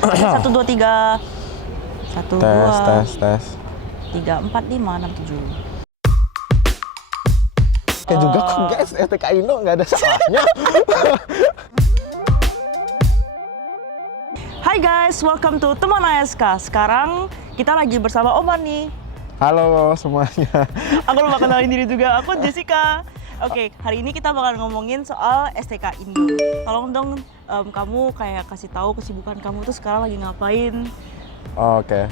Satu dua tiga. Satu Tes, dua tes, tes. tiga empat lima enam tujuh. Kayak juga kok guys, STK Indo nggak ada salahnya. Hai guys, welcome to Teman ASK. Sekarang kita lagi bersama Oman nih. Halo semuanya. Aku lupa kenalin diri juga, aku Jessica. Oke, hari ini kita bakal ngomongin soal STK Indo. Tolong dong kamu kayak kasih tahu kesibukan kamu tuh sekarang lagi ngapain. Oke.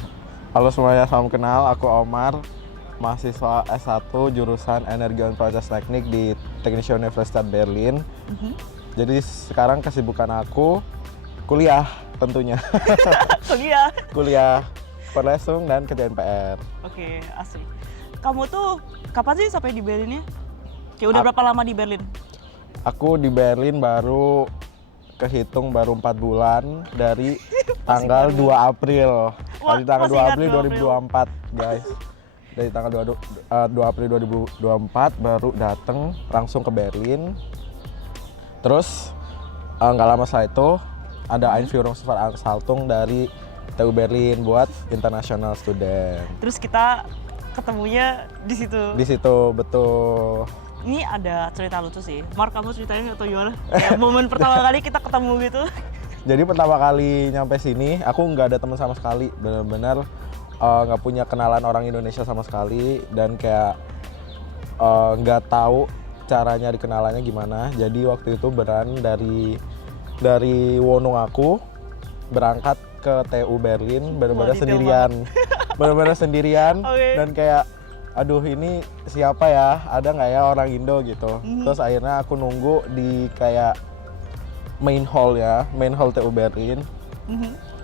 Halo semuanya, salam kenal. Aku Omar, mahasiswa S1 jurusan Energi dan Proses Teknik di Technische Universität Berlin. Jadi sekarang kesibukan aku kuliah tentunya. Kuliah. Kuliah, Vorlesung dan kerjaan PR. Oke, asik. Kamu tuh kapan sih sampai di Berlinnya? Kayak udah berapa lama di Berlin? Aku di Berlin baru kehitung baru 4 bulan dari tanggal 2 April. Wah, Dari tanggal masih 2 ingat April 2 2024, guys. Dari tanggal 2 April 2024 baru datang langsung ke Berlin. Terus nggak lama setelah itu ada Einführungsveranstaltung dari TU Berlin buat international student. Terus kita ketemunya di situ. Di situ betul. Ini ada cerita lucu sih. Mark, kamu ceritain atau gimana? Kayak momen pertama kali kita ketemu gitu. Jadi pertama kali nyampe sini, aku nggak ada teman sama sekali, benar-benar nggak punya kenalan orang Indonesia sama sekali, dan kayak nggak tahu caranya dikenalannya gimana. Jadi waktu itu dari Wonong aku berangkat ke TU Berlin, benar-benar detail sendirian, benar-benar sendirian, Oke. dan kayak aduh ini siapa ya, ada nggak ya orang Indo gitu. Terus akhirnya aku nunggu di kayak main hall TU Berlin.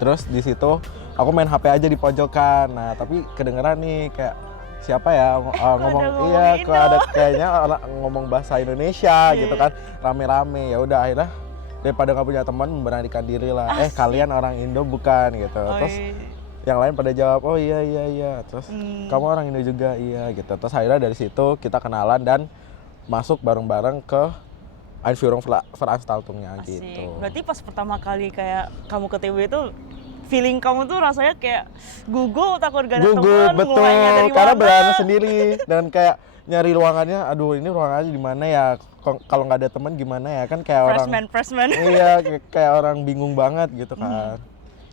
Terus di situ aku main HP aja di pojokan. Nah tapi kedengeran nih kayak siapa ya ngomong, iya kok ada kayaknya orang ngomong bahasa Indonesia gitu kan, rame-rame. Ya udah akhirnya daripada nggak punya teman, memberanikan diri lah. Kalian orang Indo bukan gitu. Terus yang lain pada jawab, oh iya. Terus kamu orang Indo juga, iya gitu. Terus akhirnya dari situ kita kenalan dan masuk bareng-bareng ke Einführungsveranstaltungnya gitu. Berarti pas pertama kali kayak kamu ke TB itu feeling kamu tuh rasanya kayak gugup, takut gak ada teman, Betul, mulainya dari karena mana? berada sendiri dan kayak nyari ruangannya, aduh ini ruangannya di mana ya? Kalau nggak ada teman gimana ya? Kan kayak Freshman. iya kayak orang bingung banget gitu kan.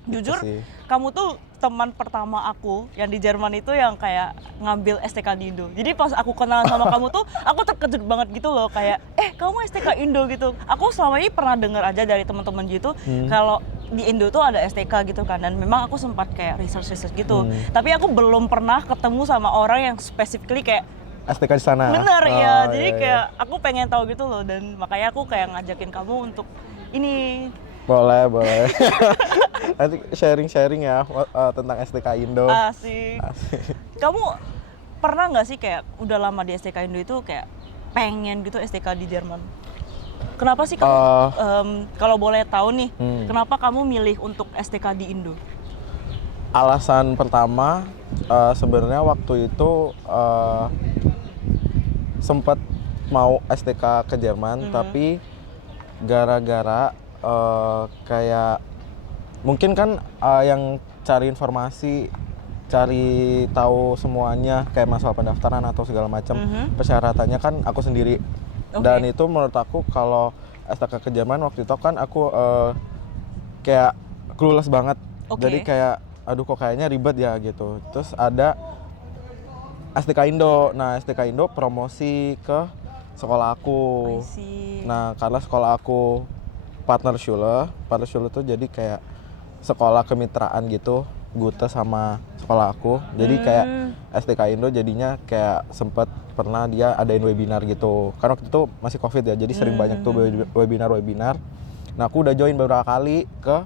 Jujur, Gitu sih. kamu tuh teman pertama aku yang di Jerman itu yang kayak ngambil STK di Indo. Jadi pas aku kenalan sama kamu tuh, aku terkejut banget gitu loh, kayak kamu STK Indo gitu. Aku selama ini pernah dengar aja dari teman-teman gitu kalau di Indo tuh ada STK gitu kan, dan memang aku sempat kayak research gitu. Tapi aku belum pernah ketemu sama orang yang specifically kayak STK di sana. bener Oh, ya. Jadi iya. kayak aku pengen tahu gitu loh, dan makanya aku kayak ngajakin kamu untuk ini. Boleh. Nanti sharing ya tentang STK Indo. Asik. Kamu pernah nggak sih kayak udah lama di STK Indo itu kayak pengen gitu STK di Jerman? Kenapa sih kamu kalau boleh tahu nih, kenapa kamu milih untuk STK di Indo? Alasan pertama sebenarnya waktu itu sempat mau STK ke Jerman, tapi gara-gara kayak mungkin kan yang cari informasi, cari tahu semuanya kayak masalah pendaftaran atau segala macam persyaratannya kan aku sendiri. Dan itu menurut aku kalau STK ke Jerman waktu itu kan aku kayak clueless banget. Jadi kayak aduh kok kayaknya ribet ya gitu. Terus ada STK Indo. Nah, STK Indo promosi ke sekolah aku. Nah, karena sekolah aku Partnerschule tuh jadi kayak sekolah kemitraan gitu, Gute sama sekolah aku. Jadi kayak STK Indo jadinya kayak sempet pernah dia adain webinar gitu. Karena waktu itu masih Covid ya, jadi sering banyak tuh webinar. Nah, aku udah join beberapa kali ke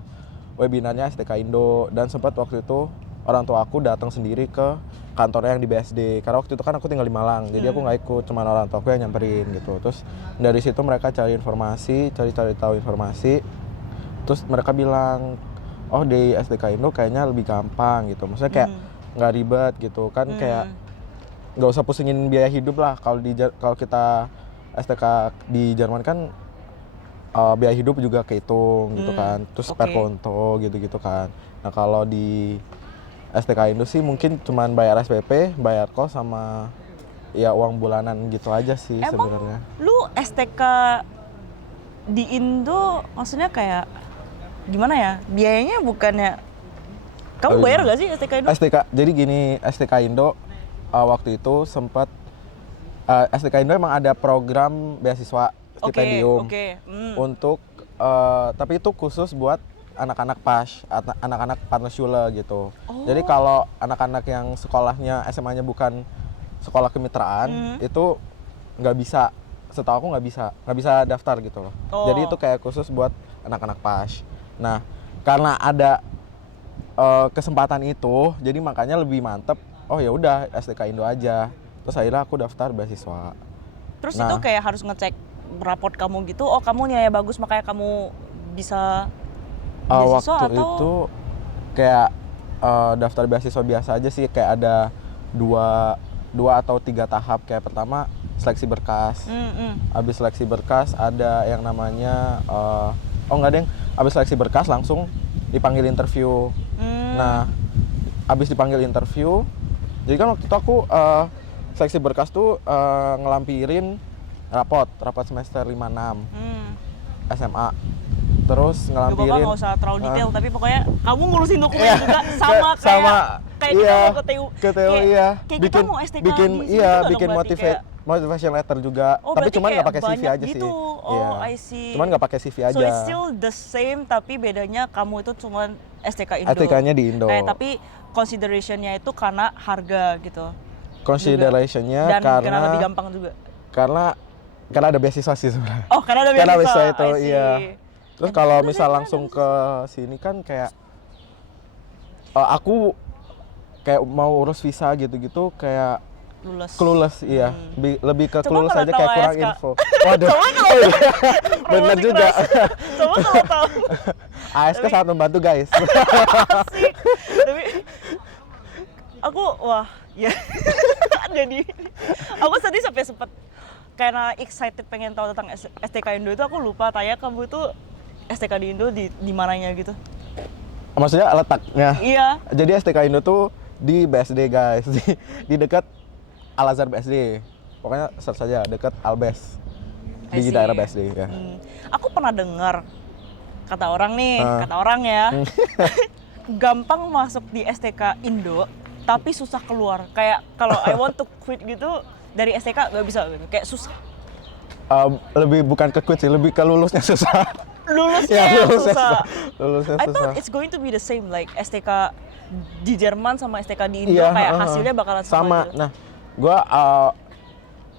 webinarnya STK Indo, dan sempat waktu itu orang tua aku datang sendiri ke kantornya yang di BSD. Karena waktu itu kan aku tinggal di Malang, jadi aku nggak ikut, cuman orang tua aku yang nyamperin gitu. Terus dari situ mereka cari tahu informasi. Terus mereka bilang, oh di STK Indo kayaknya lebih gampang gitu. Maksudnya kayak nggak ribet gitu kan, kayak nggak usah pusingin biaya hidup lah. Kalau kita STK di Jerman kan biaya hidup juga kehitung gitu kan, terus per oke. konto gitu-gitu kan. Nah kalau di STK Indo sih mungkin cuman bayar SPP, bayar kos sama ya uang bulanan gitu aja sih Emang sebenarnya. lu STK di Indo maksudnya kayak gimana ya? Biayanya bukannya kamu bayar gak sih STK Indo? Jadi gini, STK Indo waktu itu sempat STK Indo emang ada program beasiswa stipendium Oke. untuk tapi itu khusus buat anak-anak PAS, anak-anak Partnerschule gitu. Jadi kalau anak-anak yang sekolahnya SMA-nya bukan sekolah kemitraan itu nggak bisa, setahu aku nggak bisa daftar gitu loh. Jadi itu kayak khusus buat anak-anak PAS. Nah karena ada kesempatan itu, jadi makanya lebih mantep. Oh ya udah STK Indo aja. Terus akhirnya aku daftar beasiswa. Terus Nah, itu kayak harus ngecek raport kamu gitu. Oh kamu nilai bagus makanya kamu bisa beasiswa waktu atau? itu kayak daftar beasiswa biasa aja sih, kayak ada dua atau 3 tahap. Kayak pertama seleksi berkas. Habis seleksi berkas ada yang namanya oh enggak deng, habis seleksi berkas langsung dipanggil interview. Nah, habis dipanggil interview, jadi kan waktu itu aku seleksi berkas tuh ngelampirin rapot semester 5-6 SMA. Terus Gak apa-apa, ngelampirin nggak usah terlalu detail, tapi pokoknya kamu ngurusin dokumen juga sama kayak kita mau ke TU. iya. Kayak kita mau STK di sini juga dong bikin berarti, kayak- motivation letter juga. Oh, Tapi berarti cuman nggak kayak pakai CV banyak aja gitu. sih. Oh, Iya. I see. Cuman nggak pakai CV aja. So it's still the same, tapi bedanya kamu itu cuman STK Indo. STK-nya di Indo. Tapi consideration-nya itu karena harga gitu. Consideration-nya Dan karena karena lebih gampang juga. karena ada beasiswa sih sebenarnya. Oh, karena ada Karena beasiswa. beasiswa itu, I see. iya. Terus kalau misal langsung ke sini kan kayak aku kayak mau urus visa gitu-gitu kayak Lulus. clueless, iya. Lebih ke Coba clueless kalau aja, tahu kayak kurang ASK. info. Waduh. Oh iya. Bener Promosi juga. keras. Coba kalau tahu. ASK sangat membantu guys. Asik. Tapi aku wah ya jadi aku tadi sampai sempet karena excited pengen tahu tentang STK Indo itu, aku lupa tanya kamu itu STK di Indo di mananya gitu. Maksudnya letaknya. Iya. Jadi STK Indo tuh di BSD guys, di dekat Al Azhar BSD. Pokoknya search saja dekat Albes I di see. daerah BSD ya. Aku pernah dengar kata orang ya, gampang masuk di STK Indo tapi susah keluar. Kayak kalau I want to quit gitu dari STK nggak bisa gitu. Kayak susah. Lebih bukan ke quit sih, lebih ke lulusnya susah. Lulusnya susah. Lulusnya I susah. thought it's going to be the same like STK di Jerman sama STK di Indo, kayak hasilnya bakalan sama. Gitu. Nah, gua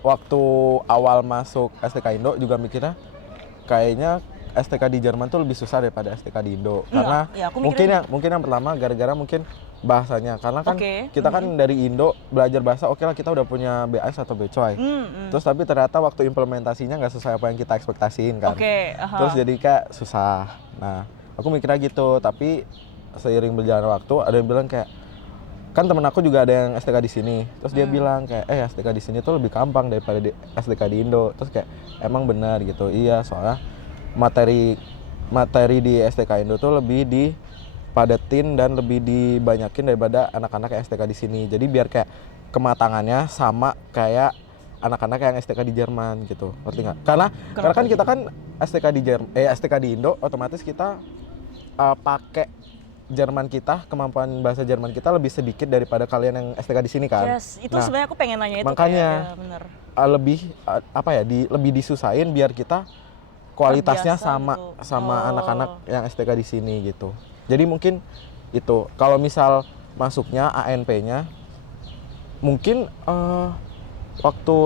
waktu awal masuk STK Indo juga mikirnya kayaknya STK di Jerman tuh lebih susah daripada STK di Indo. Karena ya, aku mikirnya mungkin yang pertama gara-gara mungkin bahasanya. Karena kan Oke. kita kan dari Indo belajar bahasa, oke lah kita udah punya B1 atau B2. Terus tapi ternyata waktu implementasinya nggak sesuai apa yang kita ekspektasiin kan. Terus jadi kayak susah. Nah, aku mikirnya gitu, tapi seiring berjalan waktu ada yang bilang kayak, kan temen aku juga ada yang STK di sini. Terus dia bilang kayak STK di sini tuh lebih gampang daripada di STK di Indo. Terus kayak emang benar gitu. Iya, soalnya materi di STK Indo tuh lebih dipadetin dan lebih dibanyakin daripada anak-anak yang STK di sini. Jadi biar kayak kematangannya sama kayak anak-anak yang STK di Jerman gitu. Ngerti nggak? Karena kan kita kan STK di Indo, otomatis kita pakai Jerman kita, kemampuan bahasa Jerman kita lebih sedikit daripada kalian yang STK di sini kan. Yes, itu sebenarnya aku pengen nanya itu. Makanya kayak, ya, bener. lebih lebih disusahin biar kita kualitasnya Terbiasa sama gitu. sama anak-anak yang STK di sini gitu. Jadi mungkin itu kalau misal masuknya ANP-nya mungkin waktu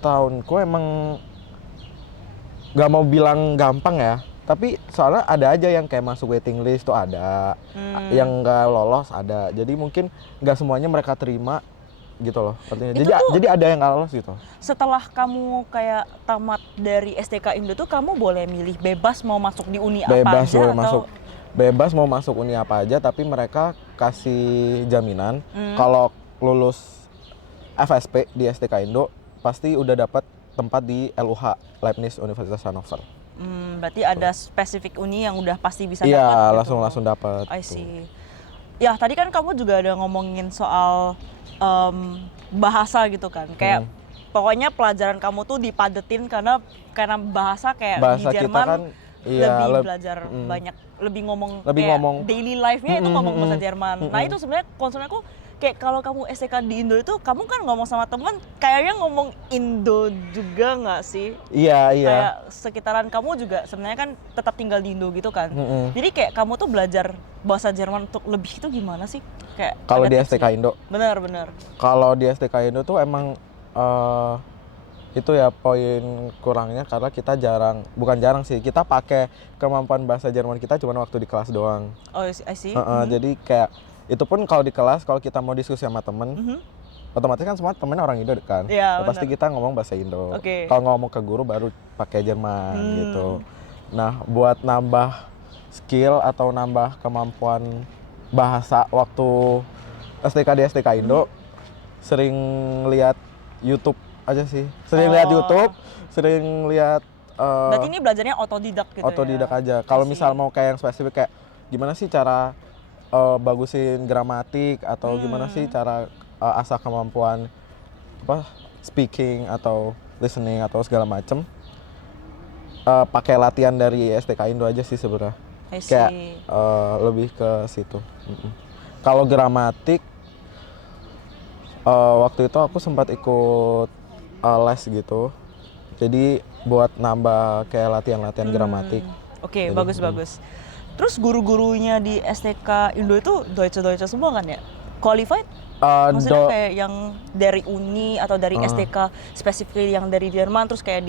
tahunku emang nggak mau bilang gampang ya, tapi soalnya ada aja yang kayak masuk waiting list tuh ada, yang nggak lolos ada. Jadi mungkin nggak semuanya mereka terima gitu loh artinya. Jadi ada yang nggak lolos gitu. Setelah kamu kayak tamat dari STK Indo tuh kamu boleh milih bebas mau masuk di uni apa aja atau? Bebas mau masuk uni apa aja, tapi mereka kasih jaminan kalau lulus FSP di STK Indo pasti udah dapat tempat di LUH Leibniz Universitas Hannover. Berarti ada spesifik uni yang udah pasti bisa Iya, dapat gitu. langsung dapat. I see. Ya tadi kan kamu juga ada ngomongin soal bahasa gitu kan. Kayak pokoknya pelajaran kamu tuh dipadetin karena bahasa kayak Bahasa di kita Jerman kan iya, lebih belajar banyak, lebih ngomong daily life-nya itu ngomong bahasa Jerman. Nah itu sebenarnya concern aku kayak kalau kamu STK di Indo itu kamu kan ngomong sama teman kayaknya ngomong Indo juga nggak sih? Iya. Kayak sekitaran kamu juga sebenarnya kan tetap tinggal di Indo gitu kan. Jadi kayak kamu tuh belajar bahasa Jerman untuk lebih itu gimana sih? Kayak Kalau ada di tipsnya? STK Indo. Bener. Kalau di STK Indo tuh emang itu ya poin kurangnya karena kita bukan jarang sih, kita pakai kemampuan bahasa Jerman kita cuma waktu di kelas doang. Oh, I see. Jadi kayak itu pun kalau di kelas, kalau kita mau diskusi sama temen, otomatis kan semua temennya orang Indo kan. Iya, Pasti kita ngomong bahasa Indo. Oke. Kalau ngomong ke guru baru pakai Jerman gitu. Nah, buat nambah skill atau nambah kemampuan bahasa waktu STK di STK Indo, sering lihat YouTube aja sih. Sering lihat YouTube, sering lihat Berarti ini belajarnya otodidak gitu otodidak ya? aja. Kalau misal mau kayak yang spesifik kayak gimana sih cara bagusin gramatik atau gimana sih cara asah kemampuan speaking atau listening atau segala macem, pakai latihan dari STK Indo aja sih sebenarnya. Kayak lebih ke situ. Kalau gramatik waktu itu aku sempat ikut les gitu. Jadi buat nambah kayak latihan-latihan gramatik. Oke, bagus. Terus guru-gurunya di STK Indo itu Deutsche semua kan ya? Qualified? Maksudnya kayak yang dari uni atau dari STK spesifik yang dari Jerman terus kayak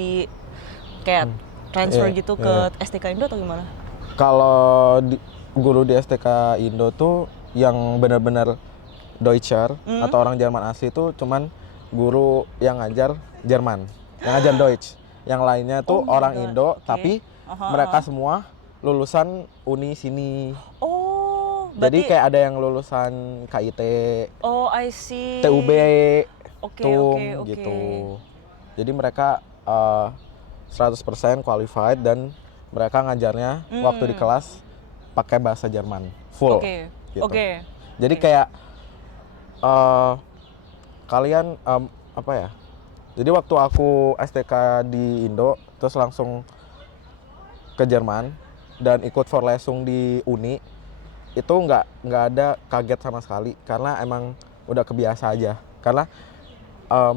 transfer gitu ke STK Indo atau gimana? Kalau guru di STK Indo tuh yang benar-benar Deutscher atau orang Jerman asli itu cuman guru yang ngajar Jerman, yang ngajar Deutsch. Yang lainnya tuh orang Indo, tapi mereka semua lulusan uni sini. Oh, jadi kayak ada yang lulusan KIT, oh I see, TUB, TUM gitu. Jadi mereka 100% qualified dan mereka ngajarnya waktu di kelas pakai bahasa Jerman full. Gitu. Jadi kayak kalian apa ya? Jadi waktu aku STK di Indo terus langsung ke Jerman dan ikut Vorlesung di uni, itu nggak ada kaget sama sekali karena emang udah kebiasa aja. Karena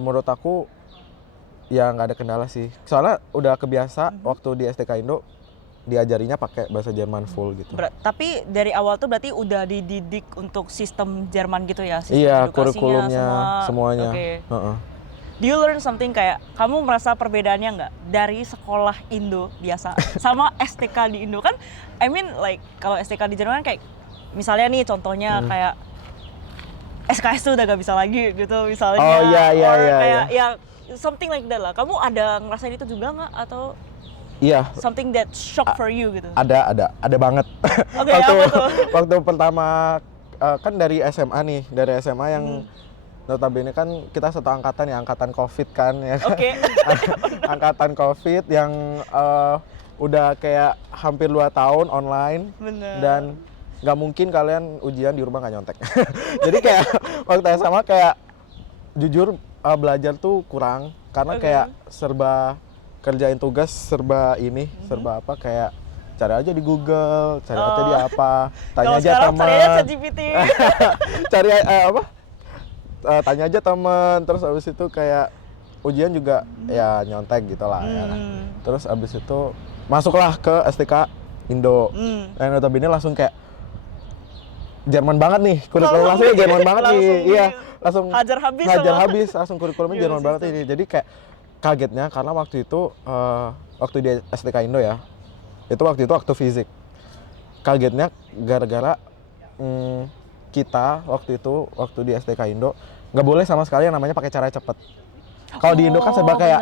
menurut aku ya nggak ada kendala sih. Soalnya udah kebiasa waktu di STK Indo diajarinya pakai bahasa Jerman full gitu. Tapi dari awal tuh berarti udah dididik untuk sistem Jerman gitu ya? Sistem iya, edukasinya, kurikulumnya semuanya. Do you learn something kayak kamu merasa perbedaannya nggak dari sekolah Indo biasa sama STK di Indo kan? I mean like kalau STK di Jerman kayak misalnya nih contohnya kayak SKS tuh udah gak bisa lagi gitu misalnya. Oh iya. Kayak ya something like that lah. Kamu ada ngerasain itu juga nggak atau? Iya. Something that shock for you gitu. Ada banget. Oke, apa tuh? Waktu pertama kan dari SMA nih, dari SMA yang notabene kan kita satu angkatan ya, angkatan COVID kan ya. Oke. Angkatan COVID yang udah kayak hampir 2 tahun online. Bener. Dan nggak mungkin kalian ujian di rumah nggak nyontek. Jadi kayak waktu SMA kayak jujur belajar tuh kurang karena kayak serba kerjain tugas serba apa kayak cari aja di Google, cari aja di apa, tanya aja teman. Cari aja ChatGPT. Cari tanya aja teman, terus abis itu kayak ujian juga ya nyontek gitu lah ya. Terus abis itu masuklah ke STK Indo. Yang notabene langsung kayak Jerman banget nih, kurikulum langsung Jerman banget nih. Iya, langsung hajar habis langsung kurikulumnya Jerman banget ini. Jadi kayak kagetnya karena waktu itu waktu di STK Indo ya, itu waktu fizik. Kagetnya gara-gara kita waktu di STK Indo nggak boleh sama sekali yang namanya pakai cara cepet. Kalau di Indo kan serba kayak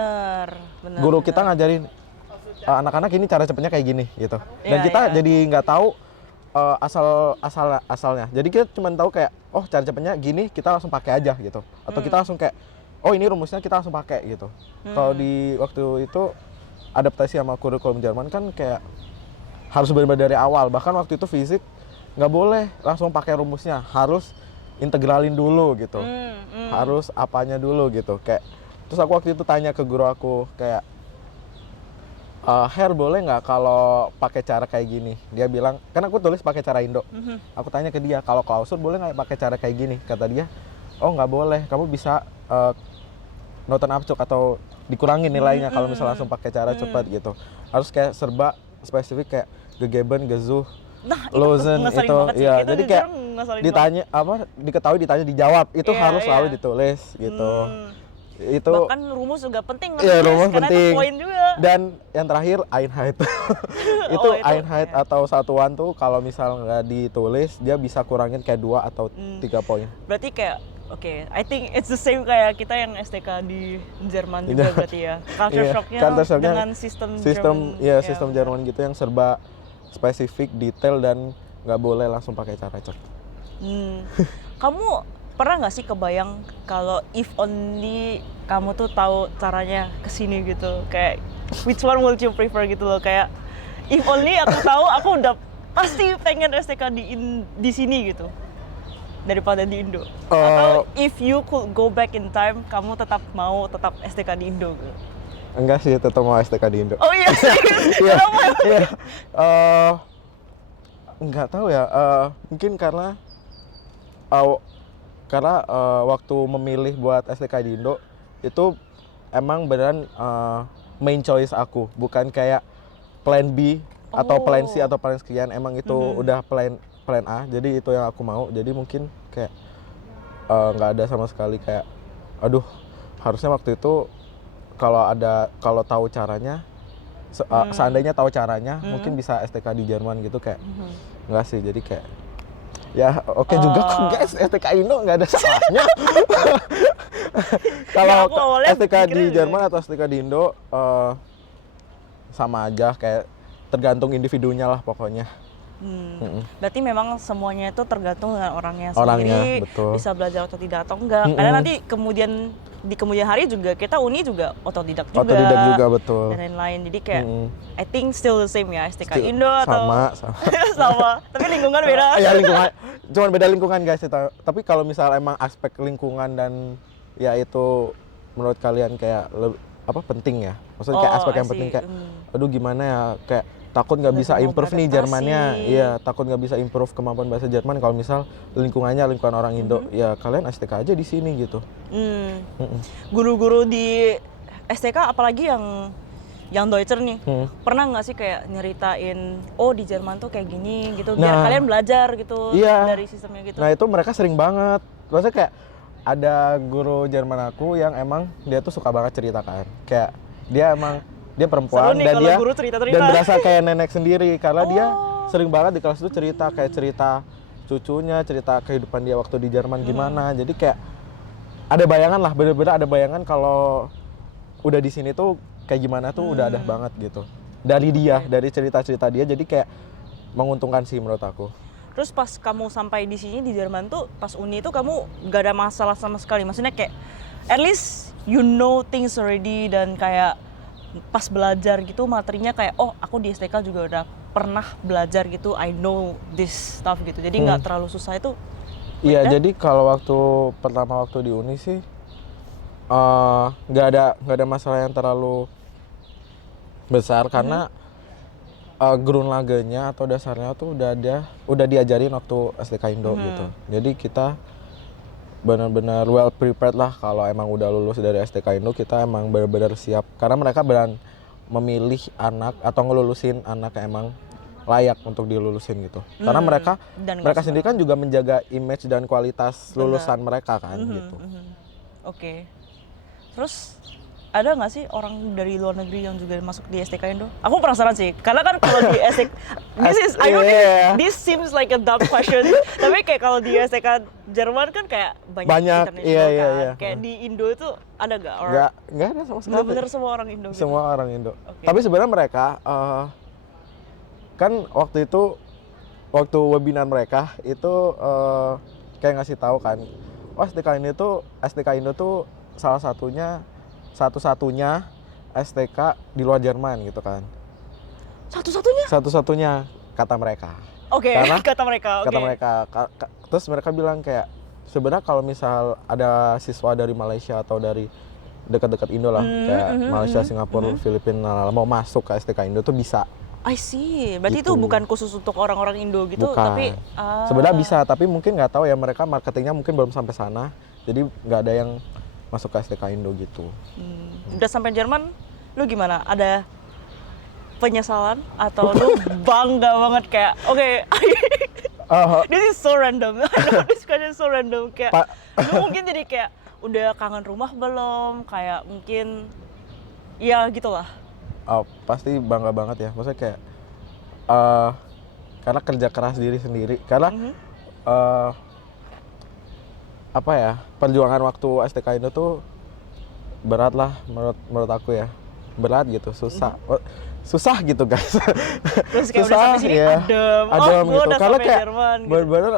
guru kita ngajarin anak-anak ini cara cepetnya kayak gini gitu. Dan kita jadi nggak tahu asalnya. Jadi kita cuma tahu kayak oh cara cepetnya gini, kita langsung pakai aja gitu. Atau kita langsung kayak oh ini rumusnya kita langsung pakai gitu. Kalau di waktu itu adaptasi sama kurikulum Jerman kan kayak harus benar-benar dari awal. Bahkan waktu itu fisik nggak boleh langsung pakai rumusnya, harus integralin dulu gitu. Harus apanya dulu gitu. Kayak terus aku waktu itu tanya ke guru aku kayak Her boleh nggak kalau pakai cara kayak gini? Dia bilang, kan aku tulis pakai cara Indo. Aku tanya ke dia, kalau klausur boleh nggak pakai cara kayak gini? Kata dia, oh nggak boleh, kamu bisa noten abcuk atau dikurangin nilainya kalau misalnya langsung pakai cara cepat gitu. Harus kayak serba spesifik kayak gegeben, gezuh, Nah, lozen ngeselin itu, banget sih. ya. Itu Jadi jujur kayak ngeselin ditanya apa, diketahui, ditanya, dijawab, itu Iya, harus selalu iya. ditulis gitu. Itu Bahkan rumus juga penting iya, nulis, rumus karena penting. itu poin juga. Dan yang terakhir Einheit. Itu Oh, itu, Einheit iya. atau satuan tuh kalau misal nggak ditulis dia bisa kurangin kayak 2 atau 3 poin. Berarti kayak oke, I think it's the same kayak kita yang STK di Jerman juga berarti ya. Culture Iya, shocknya culture shocknya dengan sistem Jerman. Iya, sistem Jerman gitu yang serba spesifik, detail, dan nggak boleh langsung pakai cara cepat. Kamu pernah nggak sih kebayang kalau if only kamu tuh tahu caranya kesini gitu, kayak which one would you prefer gitu loh, kayak if only aku tahu aku udah pasti pengen STK di sini gitu daripada di Indo. Atau if you could go back in time, kamu tetap STK di Indo gitu. Enggak sih, tetap mau STK di Indo. Oh iya sih. Iya. Kenapa? Iya. Nggak tahu ya. Mungkin karena waktu memilih buat STK di Indo itu emang beneran main choice aku, bukan kayak plan B atau plan C atau plan sekian. Emang itu udah plan A, jadi itu yang aku mau. Jadi mungkin kayak nggak ada sama sekali kayak aduh, harusnya waktu itu kalau tahu caranya, seandainya tahu caranya mungkin bisa STK di Jerman gitu, kayak nggak sih. Jadi kayak ya oke juga kok guys, STK Indo nggak ada salahnya. Kalau Ya, aku awalnya STK di pikirnya Jerman atau STK di Indo sama aja, kayak tergantung individunya lah pokoknya. Berarti memang semuanya itu tergantung dengan orangnya Orangnya, sendiri, betul. bisa belajar atau tidak atau enggak. Karena nanti di kemudian hari juga kita uni juga otodidak juga. Otodidak juga, betul. Dan lain-lain. Jadi kayak I think still the same ya, STK Still Indo atau sama. sama. Tapi lingkungan beda. Ya lingkungan, cuman beda lingkungan guys. Tapi kalau misal emang aspek lingkungan dan ya itu menurut kalian kayak penting ya? Maksudnya kayak aspek I yang penting see. kayak, aduh gimana ya, kayak takut nggak bisa mau improve nih beradaptasi. Jermannya. Iya, takut nggak bisa improve kemampuan bahasa Jerman kalau misal lingkungannya lingkungan orang Indo. Ya kalian STK aja di sini gitu. Guru-guru di STK apalagi yang Deutscher nih, pernah nggak sih kayak nyeritain, oh di Jerman tuh kayak gini gitu, biar Nah, kalian belajar gitu iya. dari sistemnya gitu. Nah itu mereka sering banget. Maksudnya kayak ada guru Jerman aku yang emang dia tuh suka banget cerita kan. Kayak dia perempuan Seru nih dan kalau dia guru cerita-cerita. dan berasa kayak nenek sendiri karena dia sering banget di kelas itu cerita cucunya, cerita kehidupan dia waktu di Jerman gimana. Jadi kayak ada bayangan lah, bener-bener ada bayangan kalau udah di sini tuh kayak gimana tuh udah ada banget gitu. Dari cerita-cerita dia, jadi kayak menguntungkan sih menurut aku. Terus pas kamu sampai di sini di Jerman tuh, pas uni tuh kamu gak ada masalah sama sekali. Maksudnya kayak at least you know things already, dan kayak pas belajar gitu materinya kayak oh aku di STK juga udah pernah belajar gitu, I know this stuff gitu. Jadi nggak terlalu susah itu. Iya, jadi kalau pertama waktu di uni sih nggak ada masalah yang terlalu besar karena Grundlagenya atau dasarnya tuh udah diajarin waktu STK Indo gitu. Jadi kita benar-benar well prepared lah kalau emang udah lulus dari STK Indo, kita emang benar-benar siap karena mereka memilih anak atau ngelulusin anak yang emang layak untuk dilulusin gitu. Karena mereka sendiri kan juga menjaga image dan kualitas lulusan mereka kan gitu. Oke. Terus ada nggak sih orang dari luar negeri yang juga masuk di STK Indo? Aku penasaran sih, karena kan kalau di STK, I know this seems like a dumb question, tapi kayak kalau di STK Jerman kan kayak banyak international kan. Iya. Kayak di Indo itu ada nggak? Nggak ada sama sekali. Bener-bener semua orang Indo gitu? Semua orang Indo. Okay. Tapi sebenarnya mereka kan waktu webinar mereka itu kayak ngasih tahu kan, STK Indo tuh satu-satunya STK di luar Jerman gitu kan. Satu-satunya? Satu-satunya kata mereka. Oke, Karena- kata mereka. Oke. Kata mereka. Terus mereka bilang kayak sebenarnya kalau misal ada siswa dari Malaysia atau dari dekat-dekat Indo lah, kayak Malaysia, Singapura, Filipina mau masuk ke STK Indo tuh bisa. I see. Berarti Gitu. itu bukan khusus untuk orang-orang Indo gitu, Bukan. tapi Sebenarnya bisa, tapi mungkin nggak tahu ya, mereka marketingnya mungkin belum sampai sana. Jadi nggak ada yang masuk ke STK Indo gitu. Udah sampai Jerman, lu gimana? Ada penyesalan atau lu bangga banget kayak oke, this is so random. I know this question is so random kayak lu mungkin jadi kayak udah kangen rumah belum? Kayak mungkin ya gitulah. Pasti bangga banget ya, maksudnya kayak karena kerja keras diri sendiri, karena apa ya, perjuangan waktu STK Indo tuh berat lah menurut aku ya, berat gitu, susah gitu guys. Terus kayak udah sampai sini adem gua gitu, udah karena sampai kayak Jerman gitu. bener-bener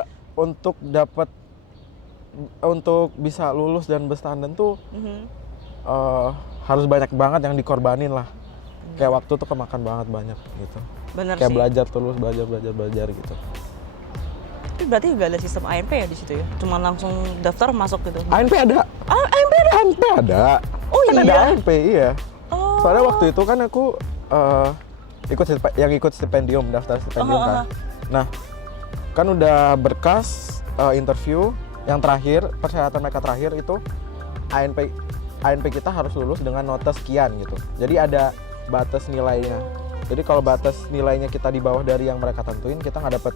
untuk bisa lulus dan berstandar tuh harus banyak banget yang dikorbanin lah. Kayak waktu tuh kemakan banget banyak gitu. Bener Kayak sih. belajar terus, belajar gitu. Tapi berarti juga ada sistem ANP ya di situ ya? Cuma langsung daftar masuk gitu? ANP ada. ANP ada? ANP ada. Oh Kan iya? ada ANP, iya. Oh. Soalnya waktu itu kan aku ikut stipendium, daftar stipendium kan. Nah, kan udah berkas interview yang terakhir, persyaratan mereka terakhir itu ANP kita harus lulus dengan nota sekian gitu. Jadi ada batas nilainya. Jadi kalau batas nilainya kita di bawah dari yang mereka tentuin, kita nggak dapet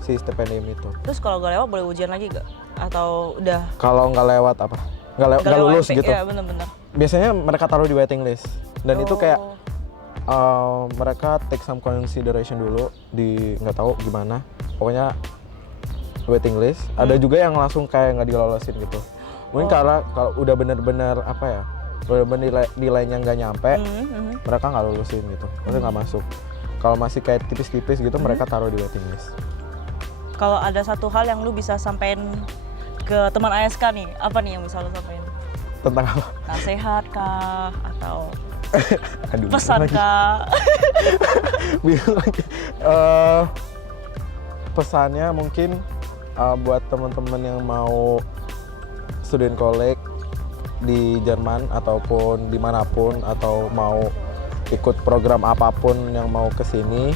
si stipendium itu. Terus kalau nggak lewat boleh ujian lagi nggak? Atau udah? Kalau nggak lewat apa? Nggak lulus ANP? gitu. Iya bener-bener. Biasanya mereka taruh di waiting list. Dan itu kayak mereka take some consideration dulu di nggak tahu gimana. Pokoknya waiting list. Ada juga yang langsung kayak nggak dilolosin gitu. Mungkin karena kalau udah bener-bener apa ya, bener-bener nilainya nggak nyampe, mereka nggak lulusin gitu, maksudnya nggak masuk. Kalau masih kayak tipis-tipis gitu, mereka taruh di waiting list. Kalau ada satu hal yang lu bisa sampein ke teman ASK nih, apa nih yang bisa lu sampein? Tentang apa? Nasihat kah? Atau Aduh, pesan lagi. kah? Bingung lagi. Pesannya mungkin buat teman-teman yang mau student college di Jerman ataupun dimanapun, atau mau ikut program apapun yang mau kesini,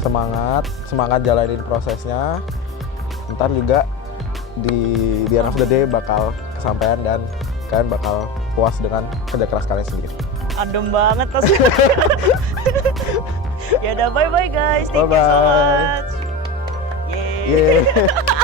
semangat jalanin prosesnya. Ntar juga di end of the day bakal kesampaian dan kalian bakal puas dengan kerja keras kalian sendiri. Adem banget pasti. Ya udah, bye bye guys, thank you so Bye-bye. much. Yeay. Yeah.